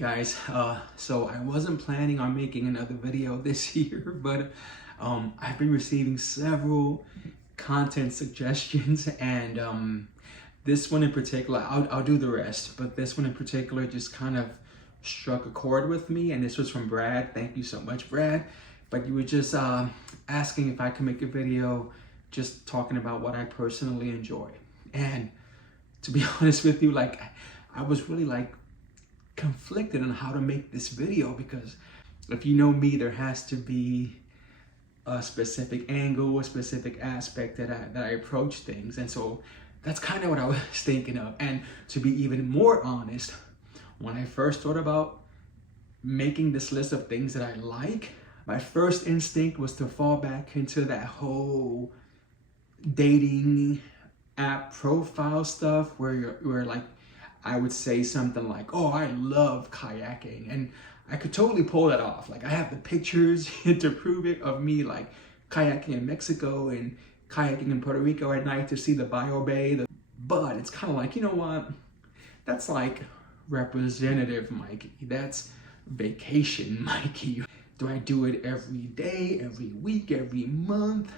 guys, so I wasn't planning on making another video this year, but I've been receiving several content suggestions, and this one in particular, I'll do the rest, but this one in particular just kind of struck a chord with me, and this was from Brad. Thank you so much, Brad. But you were just asking if I could make a video just talking about what I personally enjoy. And to be honest with you, like, I was really like conflicted on how to make this video, because if you know me, there has to be a specific angle, a specific aspect that I approach things. And so that's kind of what I was thinking of. And to be even more honest, when I first thought about making this list of things that I like, my first instinct was to fall back into that whole dating app profile stuff where you're like, I would say something like, oh, I love kayaking. And I could totally pull that off. Like, I have the pictures to prove it of me like kayaking in Mexico and kayaking in Puerto Rico at night to see the Bio Bay. But it's kind of like, you know what? That's like representative Mikey. That's vacation Mikey. Do I do it every day, every week, every month?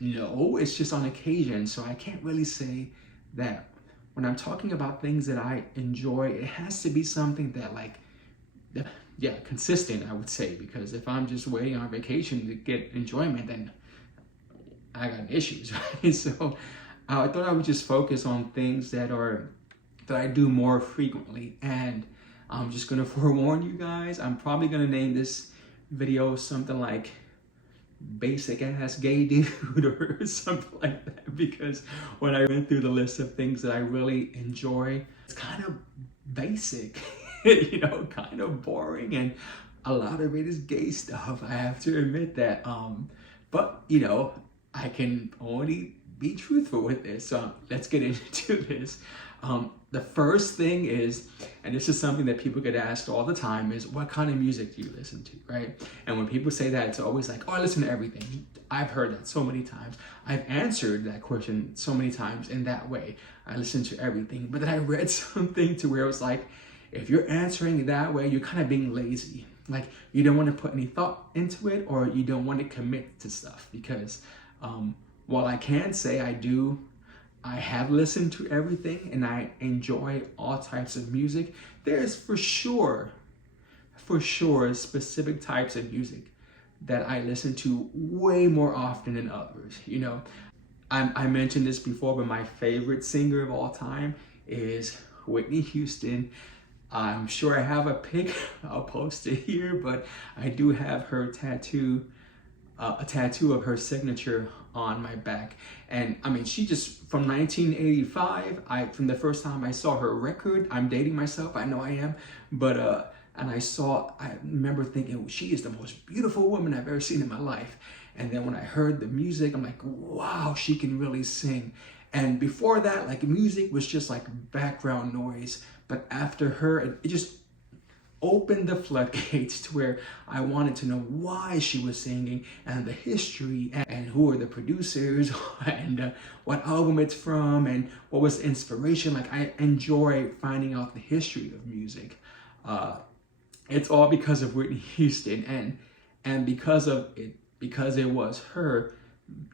No, it's just on occasion. So I can't really say that. When I'm talking about things that I enjoy, it has to be something that, like, yeah, consistent, I would say, because if I'm just waiting on vacation to get enjoyment, then I got issues, right? So I thought I would just focus on things that I do more frequently. And I'm just gonna forewarn you guys, I'm probably gonna name this video something like basic ass gay dude or something like that, because when I went through the list of things that I really enjoy, it's kind of basic, you know, kind of boring, and a lot of it is gay stuff, I have to admit that. But you know, I can only be truthful with this, so let's get into this. The first thing is, and this is something that people get asked all the time, is what kind of music do you listen to, right? And when people say that, it's always like, oh, I listen to everything. I've heard that so many times. I've answered that question so many times in that way. I listen to everything. But then I read something to where it was like, if you're answering that way, you're kind of being lazy. Like, you don't want to put any thought into it, or you don't want to commit to stuff. Because while I can say I have listened to everything and I enjoy all types of music, there's for sure specific types of music that I listen to way more often than others. You know, I mentioned this before, but my favorite singer of all time is Whitney Houston. I'm sure I have a pic, I'll post it here, but I do have her tattoo, a tattoo of her signature on my back. And I mean, she just, from 1985, from the first time I saw her record, I'm dating myself, I know I am, but and I remember thinking, she is the most beautiful woman I've ever seen in my life. And then when I heard the music, I'm like, wow, she can really sing. And before that, like, music was just like background noise. But after her, it just opened the floodgates to where I wanted to know why she was singing, and the history, and who are the producers, and what album it's from, and what was the inspiration. Like, I enjoy finding out the history of music. It's all because of Whitney Houston, and because it was her,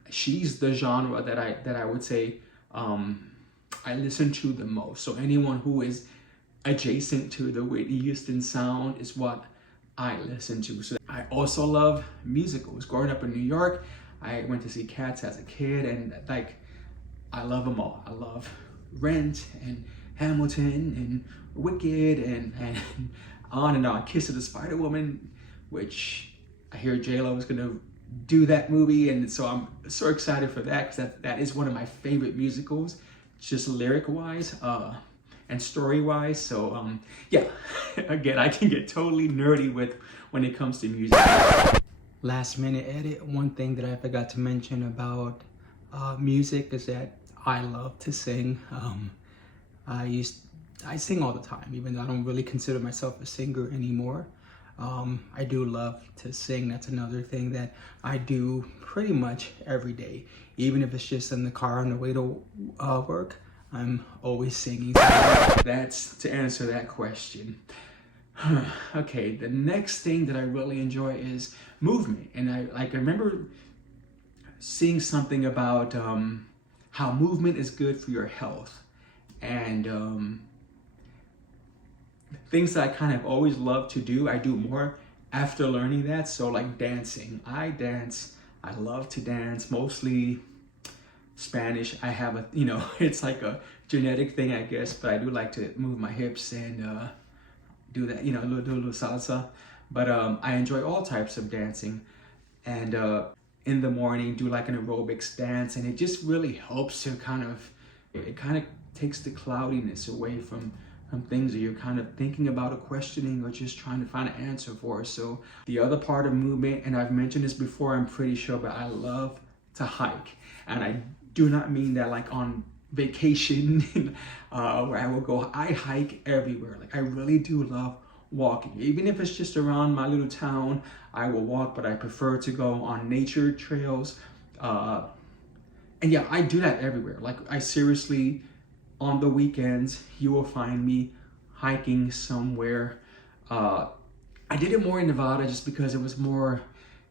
she's the genre that I would say I listen to the most. So anyone who is adjacent to the Whitney Houston sound is what I listen to. So I also love musicals. Growing up in New York, I went to see Cats as a kid, and like, I love them all. I love Rent and Hamilton and Wicked and on and on. Kiss of the Spider Woman, which I hear J-Lo is gonna do that movie, and so I'm so excited for that, because that is one of my favorite musicals, just lyric wise and story wise. So yeah, again, I can get totally nerdy when it comes to music. Last minute edit, one thing that I forgot to mention about music is that I love to sing. I sing all the time, even though I don't really consider myself a singer anymore. I do love to sing. That's another thing that I do pretty much every day. Even if it's just in the car on the way to work, I'm always singing. That's to answer that question. Okay, the next thing that I really enjoy is movement. And I remember seeing something about how movement is good for your health. And things that I kind of always loved to do, I do more after learning that. So like dancing, I dance, I love to dance, mostly Spanish. I have a, it's like a genetic thing, I guess, but I do like to move my hips and do that, do a little salsa. But I enjoy all types of dancing. And in the morning, do like an aerobics dance. And it just really helps to it kind of takes the cloudiness away from things that you're kind of thinking about or questioning or just trying to find an answer for. So the other part of movement, and I've mentioned this before, I'm pretty sure, but I love to hike. And I do not mean that like on vacation where I will go. I hike everywhere. Like I really do love walking. Even if it's just around my little town, I will walk, but I prefer to go on nature trails. And yeah, I do that everywhere. Like I seriously, on the weekends, you will find me hiking somewhere. I did it more in Nevada just because it was more,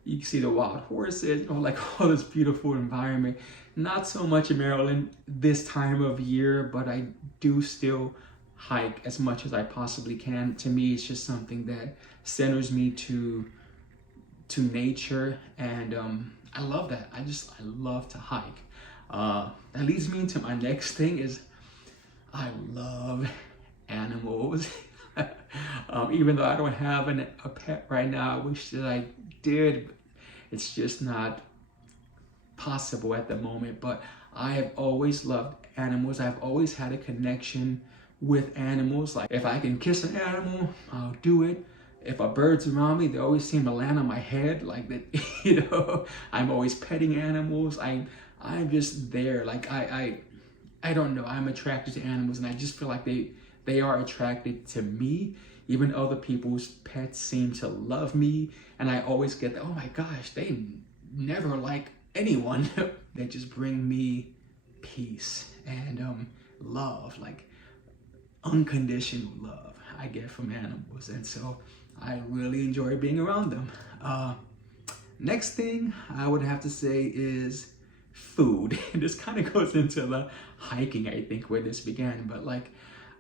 you can see the wild horses, like all this beautiful environment. Not so much in Maryland this time of year, but I do still hike as much as I possibly can. To me, it's just something that centers me to nature, and I love that. I love to hike. That leads me into my next thing is I love animals. Even though I don't have a pet right now, I wish that I did. It's just not possible at the moment, but I have always loved animals. I've always had a connection with animals. Like if I can kiss an animal, I'll do it. If a bird's around me, they always seem to land on my head like that. I'm always petting animals. I'm just there. Like I don't know. I'm attracted to animals, and I just feel like they are attracted to me. Even other people's pets seem to love me, and I always get that, oh my gosh, they never like anyone. They just bring me peace and love, like unconditional love I get from animals, and so I really enjoy being around them. Next thing I would have to say is food. This kind of goes into the hiking, I think, where this began, but like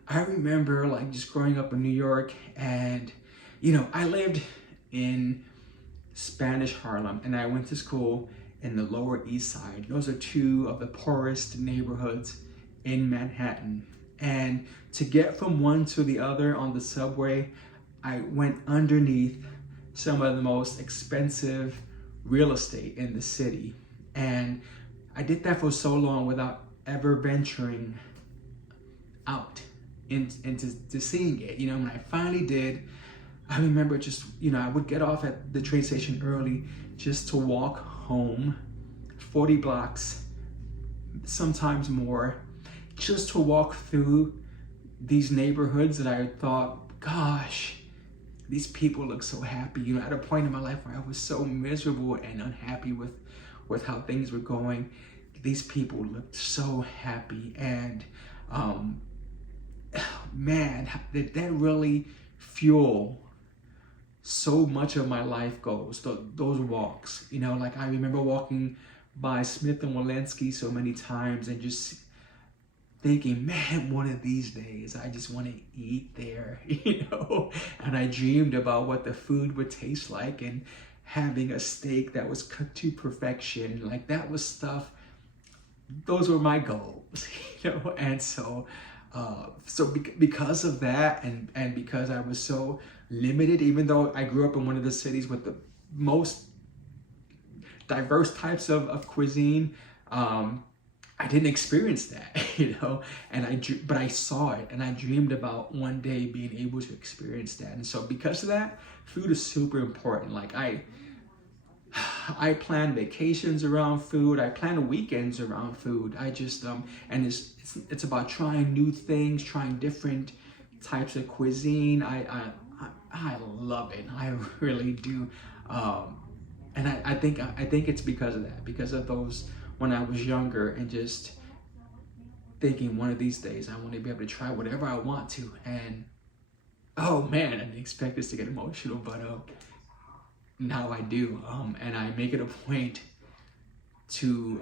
I remember like just growing up in New York, and I lived in Spanish Harlem, and I went to school in the Lower East Side. Those are two of the poorest neighborhoods in Manhattan. And to get from one to the other on the subway, I went underneath some of the most expensive real estate in the city. And I did that for so long without ever venturing out into seeing it. When I finally did, I remember just, I would get off at the train station early just to walk home 40 blocks, sometimes more, just to walk through these neighborhoods that I thought, gosh, these people look so happy. At a point in my life where I was so miserable and unhappy with how things were going, these people looked so happy. And man, that really fuel so much of my life goes, those walks. Like I remember walking by Smith and Wollensky so many times and just thinking, man, one of these days I just want to eat there, and I dreamed about what the food would taste like and having a steak that was cooked to perfection. Like that was stuff, those were my goals, and so because of that, and because I was so limited, even though I grew up in one of the cities with the most diverse types of cuisine, I didn't experience that, but I saw it, and I dreamed about one day being able to experience that. And so because of that, food is super important. Like I plan vacations around food. I plan weekends around food. I just and it's about trying new things, trying different types of cuisine. I love it. I really do. And I think it's because of that, because of those when I was younger and just thinking one of these days I want to be able to try whatever I want to. And oh man, I didn't expect this to get emotional, but now I do. And I make it a point to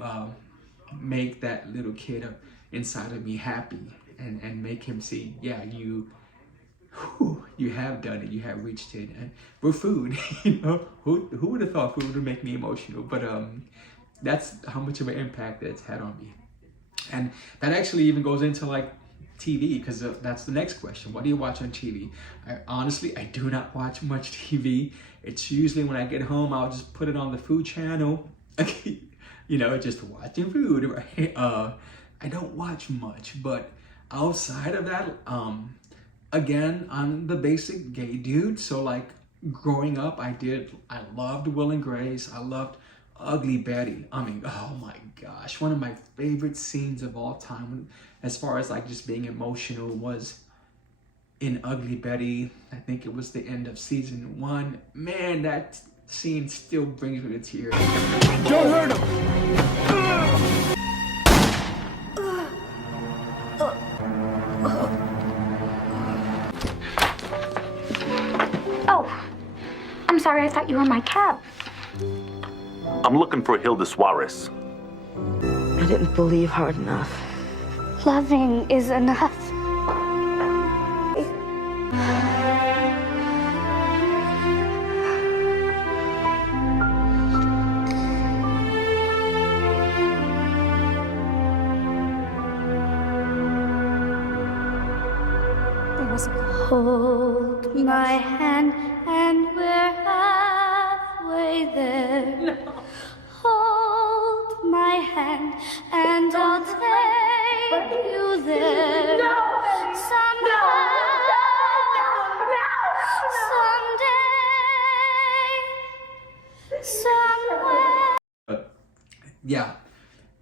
make that little kid inside of me happy, and make him see, yeah, you have done it, you have reached it, and with food, who would have thought food would make me emotional? But that's how much of an impact it's had on me. And that actually even goes into like TV, because that's the next question. What do you watch on TV? Honestly, I do not watch much TV. It's usually when I get home, I'll just put it on the food channel, just watching food, right? I don't watch much, but outside of that, again, I'm the basic gay dude. So like growing up, I loved Will and Grace. I loved Ugly Betty. I mean, oh my gosh, one of my favorite scenes of all time, as far as like just being emotional, was in Ugly Betty. I think it was the end of season 1. Man, that scene still brings me to tears. Don't hurt him! Oh, I'm sorry, I thought you were my cab. I'm looking for Hilda Suarez. I didn't believe hard enough. Loving is enough. Hold my hand and we're halfway there. No. Hold my hand and I'll take you there. No. Somehow, someday, somewhere. Yeah,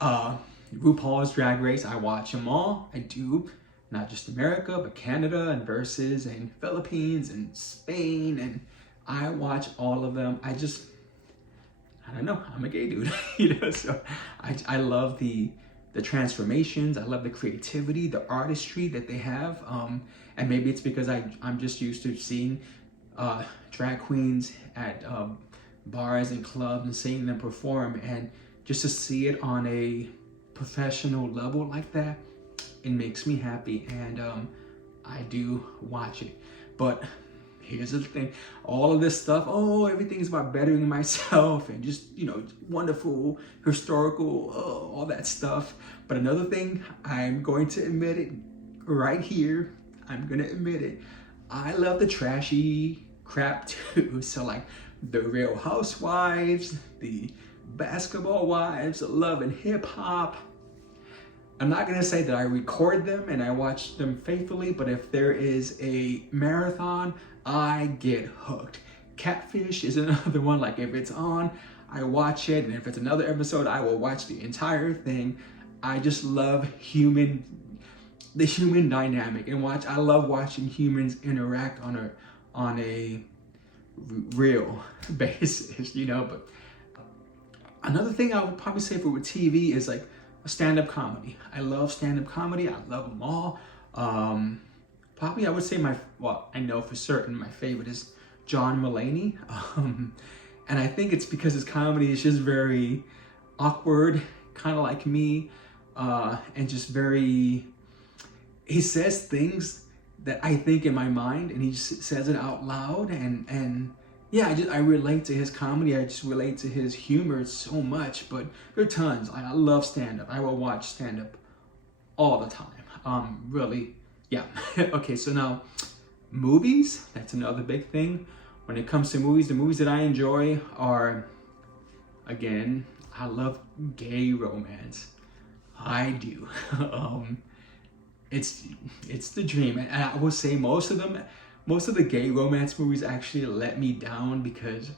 RuPaul's Drag Race, I watch them all. I do. Not just America, but Canada and Versus and Philippines and Spain, and I watch all of them. I don't know, I'm a gay dude, so I love the transformations. I love the creativity, the artistry that they have, and maybe it's because I'm just used to seeing drag queens at bars and clubs and seeing them perform, and just to see it on a professional level like that, it makes me happy, and I do watch it. But here's the thing, all of this stuff, everything's about bettering myself and just, wonderful, historical, all that stuff. But another thing, I'm going to admit it right here, I'm gonna admit it, I love the trashy crap too. So like the Real Housewives, the Basketball Wives, Love and Hip Hop. I'm not gonna say that I record them and I watch them faithfully, but if there is a marathon, I get hooked. Catfish is another one, like if it's on, I watch it, and if it's another episode, I will watch the entire thing. I just love the human dynamic, and I love watching humans interact on a real basis, But another thing I would probably say for TV is like a stand-up comedy. I love stand-up comedy. I love them all. Probably I would say I know for certain my favorite is John Mulaney. And I think it's because his comedy is just very awkward, kind of like me, and just very, he says things that I think in my mind, and he just says it out loud, and yeah, I relate to his comedy. I just relate to his humor so much. But there are tons. I love stand-up. I will watch stand-up all the time. Really, yeah. Okay, so now movies. That's another big thing. When it comes to movies, the movies that I enjoy are, again, I love gay romance. I do. It's the dream, and I will say most of the gay romance movies actually let me down, because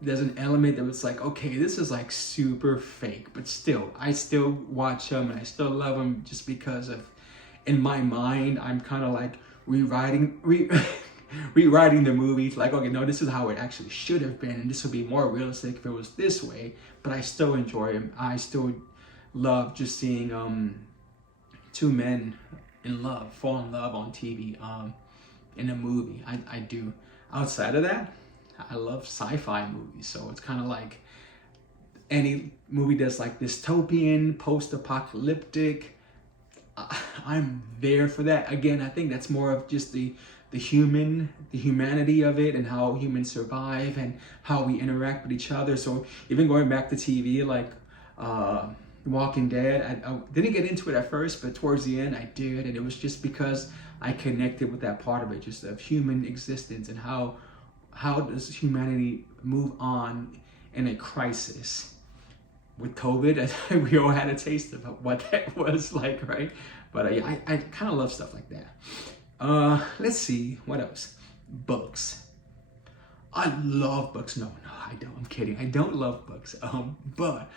there's an element that was like, okay, this is like super fake, but still, I still watch them and I still love them, just because of, in my mind, I'm kind of like rewriting the movies, like, okay, no, this is how it actually should have been, and this would be more realistic if it was this way. But I still enjoy them. I still love just seeing two men fall in love on TV. in a movie. I do. Outside of that, I love sci-fi movies. So it's kind of like any movie that's like dystopian, post-apocalyptic, I'm there for that. Again, I think that's more of just the humanity of it, and how humans survive and how we interact with each other. So even going back to TV, like Walking Dead, I didn't get into it at first, but towards the end I did, and it was just because I connected with that part of it, just of human existence and how does humanity move on in a crisis. With COVID, I think we all had a taste of what that was like, right? But yeah, I kind of love stuff like that. Let's see, what else? Books. I love books. No, I don't. I'm kidding. I don't love books. But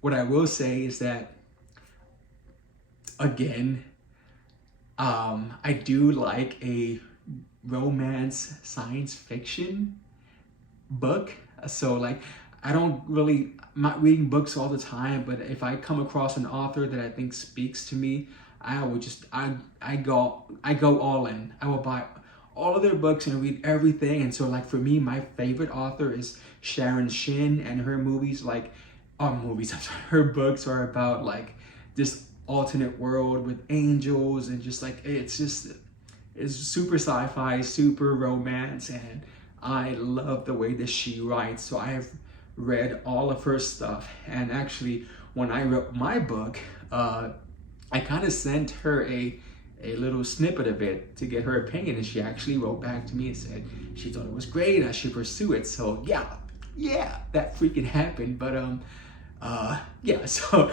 what I will say is that, again, I do like a romance science fiction book. So like, I'm not reading books all the time, but if I come across an author that I think speaks to me, I go all in. I will buy all of their books and read everything. And so like for me, my favorite author is Sharon Shin, and her her books are about like this alternate world with angels, and just like it's super sci-fi, super romance, and I love the way that she writes. So I have read all of her stuff, and actually when I wrote my book, I kind of sent her a little snippet of it to get her opinion, and she actually wrote back to me and said she thought it was great, I should pursue it. So yeah, that freaking happened. But yeah, so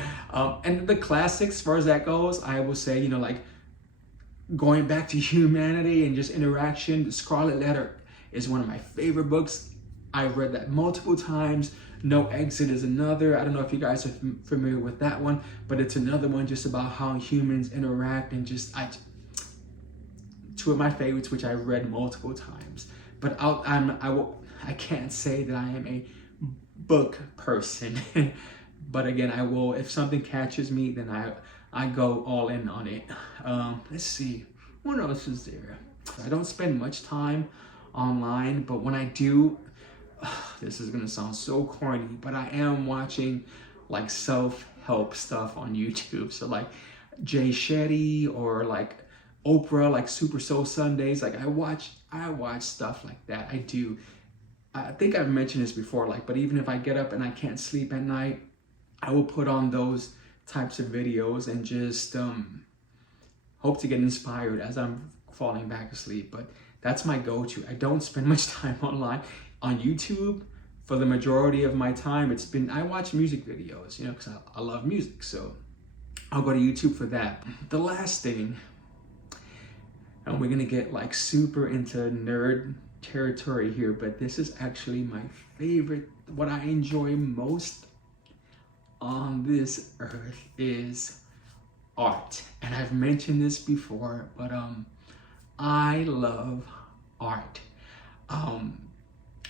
and the classics, as far as that goes, I will say, you know, like going back to humanity and just interaction, The Scarlet Letter is one of my favorite books. I've read that multiple times. No Exit is another. I don't know if you guys are familiar with that one, but it's another one just about how humans interact, and just two of my favorites, which I've read multiple times. But I can't say that I am a book person. But again, I will, if something catches me, then I go all in on it. Let's see, what else is there? I don't spend much time online, but when I do, this is gonna sound so corny, but I am watching like self-help stuff on YouTube. So like Jay Shetty or like Oprah, like Super Soul Sundays. Like I watch stuff like that. I do. I think I've mentioned this before, like, but even if I get up and I can't sleep at night, I will put on those types of videos and just hope to get inspired as I'm falling back asleep. But that's my go-to. I don't spend much time online. On YouTube, for the majority of my time, I watch music videos, you know, because I love music. So I'll go to YouTube for that. The last thing, and we're gonna get like super into nerd territory here, but this is actually my favorite. What I enjoy most on this earth is art. And I've mentioned this before, but I love art.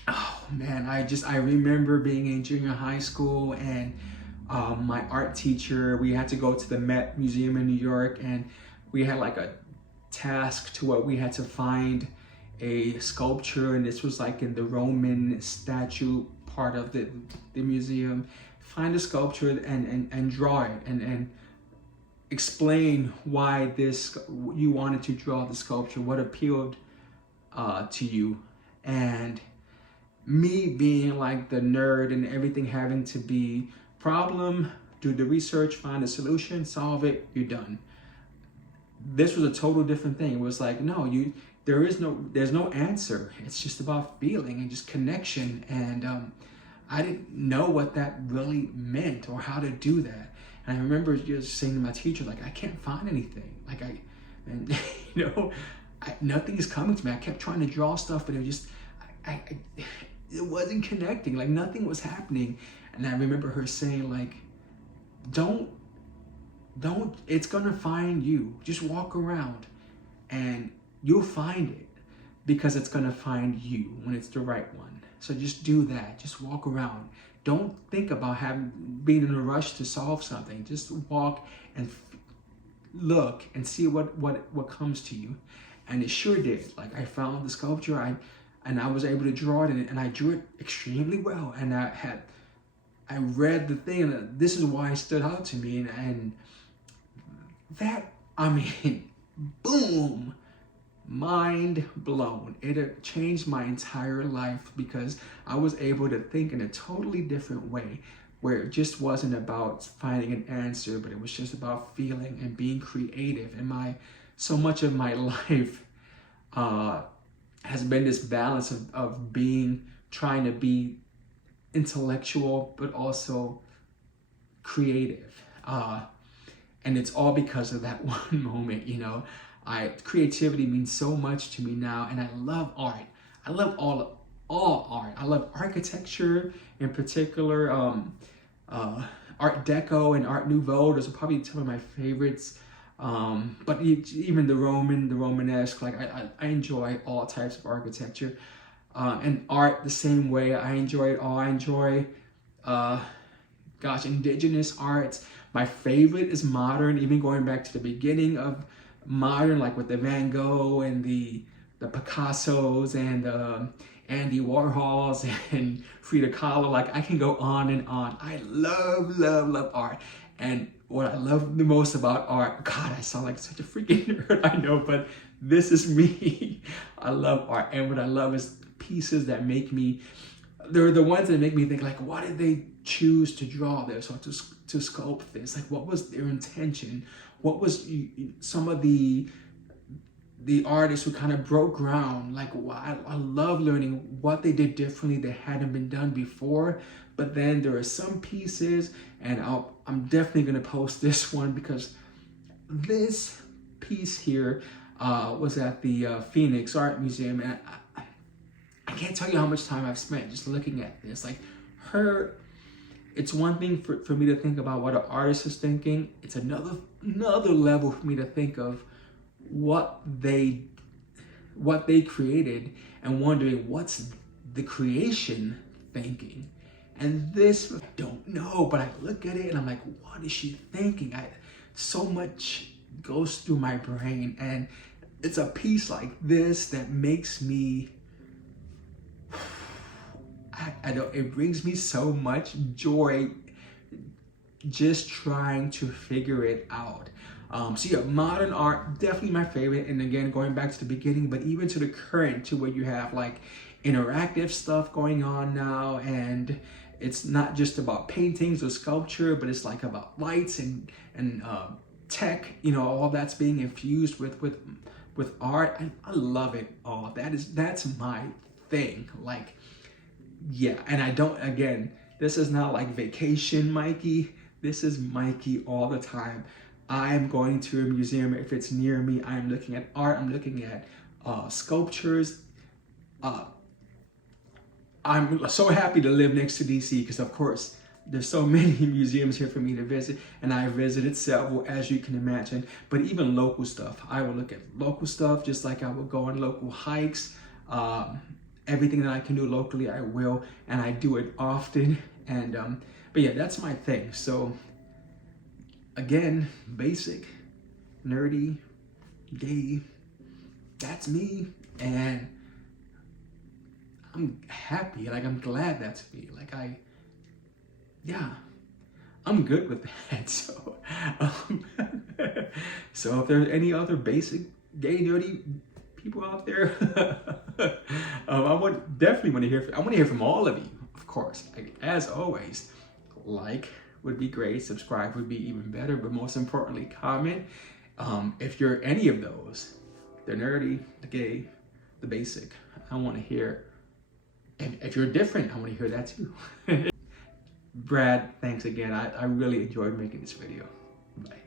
Oh man, I remember being in junior high school, and my art teacher, we had to go to the Met Museum in New York, and we had like a task to what we had to find a sculpture, and this was like in the Roman statue part of the museum. Find a sculpture and draw it, and explain why you wanted to draw the sculpture, what appealed to you. And me being like the nerd and everything having to be problem, do the research, find a solution, solve it, you're done. This was a total different thing. It was like, no, there's no answer. It's just about feeling and just connection. And I didn't know what that really meant or how to do that. And I remember just saying to my teacher, like, I can't find anything. Like and you know, nothing is coming to me. I kept trying to draw stuff, but it was just, it wasn't connecting. Like nothing was happening. And I remember her saying, like, don't, it's gonna find you. Just walk around and you'll find it, because it's gonna find you when it's the right one. So just do that. Just walk around. Don't think about being in a rush to solve something. Just walk and look and see what comes to you. And it sure did. Like, I found the sculpture, and I was able to draw it, and I drew it extremely well. And I read the thing, and this is why it stood out to me. And that, I mean, boom, mind blown. It changed my entire life because I was able to think in a totally different way, where it just wasn't about finding an answer, but it was just about feeling and being creative. And so much of my life has been this balance of trying to be intellectual, but also creative. And it's all because of that one moment, you know. Creativity means so much to me now, and I love art. I love all art. I love architecture in particular. Art Deco and Art Nouveau, those are probably some of my favorites. But even the Romanesque, like I enjoy all types of architecture. And art the same way. I enjoy it all. I enjoy, indigenous arts. My favorite is modern, even going back to the beginning of modern, like with the Van Gogh and the Picassos and Andy Warhols and Frida Kahlo. Like, I can go on and on. I love art. And what I love the most about art, God, I sound like such a freaking nerd, I know, but this is me. I love art. And what I love is pieces that make me, they're the ones that make me think, like, why did they choose to draw this or to sculpt this? Like, what was their intention? What was some of the artists who kind of broke ground? Like, I love learning what they did differently that hadn't been done before. But then there are some pieces, and I'm definitely gonna post this one, because this piece here was at the Phoenix Art Museum, and I can't tell you how much time I've spent just looking at this. Like, it's one thing for me to think about what an artist is thinking. It's another level for me to think of what they created and wondering what's the creation thinking. And this, I don't know, but I look at it and I'm like, what is she thinking? So much goes through my brain, and it's a piece like this that makes me, it brings me so much joy just trying to figure it out. So yeah, modern art, definitely my favorite. And again, going back to the beginning, but even to the current, to where you have like interactive stuff going on now, and it's not just about paintings or sculpture, but it's like about lights and tech, you know, all that's being infused with art. I love it all. That's my thing. Like, yeah, and again, this is not like vacation Mikey. This is Mikey all the time. I'm going to a museum if it's near me. I'm looking at art. I'm looking at sculptures. I'm so happy to live next to DC, because of course there's so many museums here for me to visit, and I visited several, as you can imagine. But even local stuff, I will look at local stuff just like I will go on local hikes. Everything that I can do locally, I will, and I do it often. And but yeah, that's my thing. So again, basic, nerdy, gay, that's me. And I'm happy, like, I'm glad that's me. Like, I'm good with that. So if there's any other basic, gay, nerdy people out there, I would definitely want to hear from all of you, of course. Like, as always, like would be great, subscribe would be even better, but most importantly, comment. If you're any of those, the nerdy, the gay, the basic, I want to hear. And if you're different, I want to hear that too. Brad, thanks again. I really enjoyed making this video. Bye.